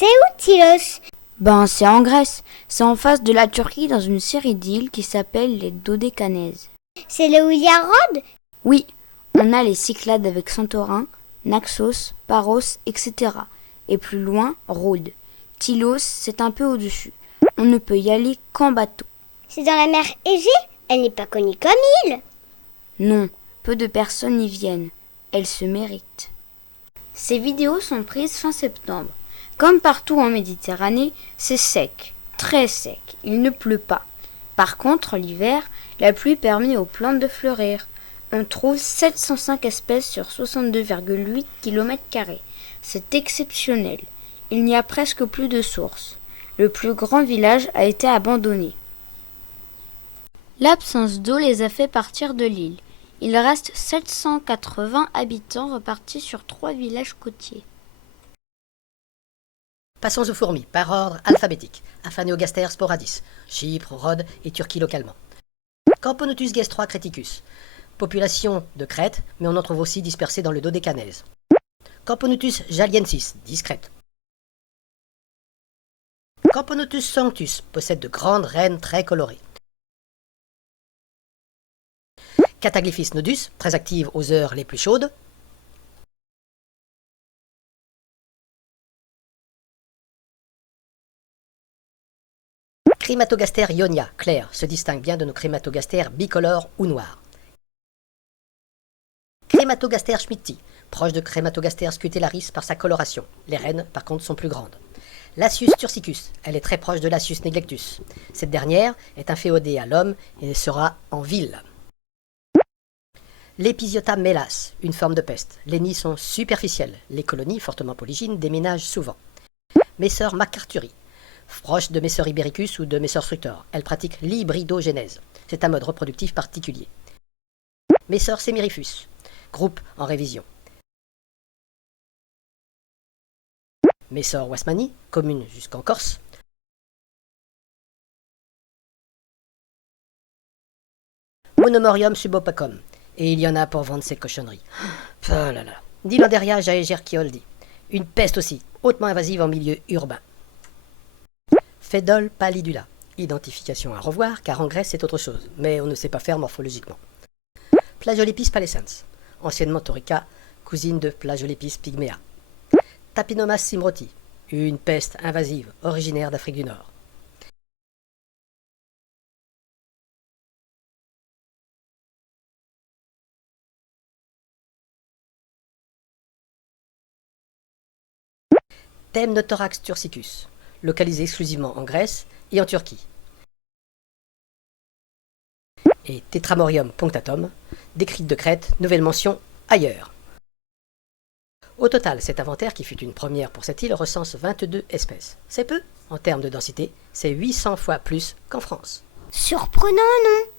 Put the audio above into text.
C'est où, Tylos? C'est en Grèce. C'est en face de la Turquie dans une série d'îles qui s'appelle les Dodécanèses. C'est là où il y a Rhodes? Oui, on a les Cyclades avec Santorin, Naxos, Paros, etc. Et plus loin, Rhodes. Tylos, c'est un peu au-dessus. On ne peut y aller qu'en bateau. C'est dans la mer Égée? Elle n'est pas connue comme île. Non, peu de personnes y viennent. Elle se mérite. Ces vidéos sont prises fin septembre. Comme partout en Méditerranée, c'est sec, très sec. Il ne pleut pas. Par contre, l'hiver, la pluie permet aux plantes de fleurir. On trouve 705 espèces sur 62,8 km². C'est exceptionnel. Il n'y a presque plus de sources. Le plus grand village a été abandonné. L'absence d'eau les a fait partir de l'île. Il reste 780 habitants repartis sur 3 villages côtiers. Passons aux fourmis, par ordre alphabétique. Aphaneogaster sporadis, Chypre, Rhodes et Turquie localement. Camponotus gestra creticus, population de Crète, mais on en trouve aussi dispersée dans le Dodécanèse. Camponotus jaliensis, discrète. Camponotus sanctus, possède de grandes reines très colorées. Cataglyphis nodus, très active aux heures les plus chaudes. Crématogaster ionia, clair, se distingue bien de nos crématogastères bicolores ou noirs. Crématogaster schmidti, proche de Crématogaster scutellaris par sa coloration. Les reines, par contre, sont plus grandes. Lasius tursicus, elle est très proche de Lasius neglectus. Cette dernière est inféodée à l'homme et sera en ville. L'Episiota mélas, une forme de peste. Les nids sont superficiels. Les colonies, fortement polygynes, déménagent souvent. Messor MacArthuri, proche de Messor ibericus ou de Messor structor. Elle pratique l'hybridogénèse. C'est un mode reproductif particulier. Messor semirifus, groupe en révision. Messor wasmani, commune jusqu'en Corse. Monomorium subopacum. Et il y en a pour vendre ces cochonneries. Oh là là. Dilanderia jaegerchioldi. Une peste aussi, hautement invasive en milieu urbain. Phédole pallidula. Identification à revoir, car en Grèce c'est autre chose, mais on ne sait pas faire morphologiquement. Plagiolepis pallescens. Anciennement Torica, cousine de Plagiolepis pygmea. Tapinomas simroti. Une peste invasive, originaire d'Afrique du Nord. Temnothorax tursicus, localisé exclusivement en Grèce et en Turquie. Et Tetramorium punctatum, décrite de Crète, nouvelle mention ailleurs. Au total, cet inventaire, qui fut une première pour cette île, recense 22 espèces. C'est peu, en termes de densité, c'est 800 fois plus qu'en France. Surprenant, non?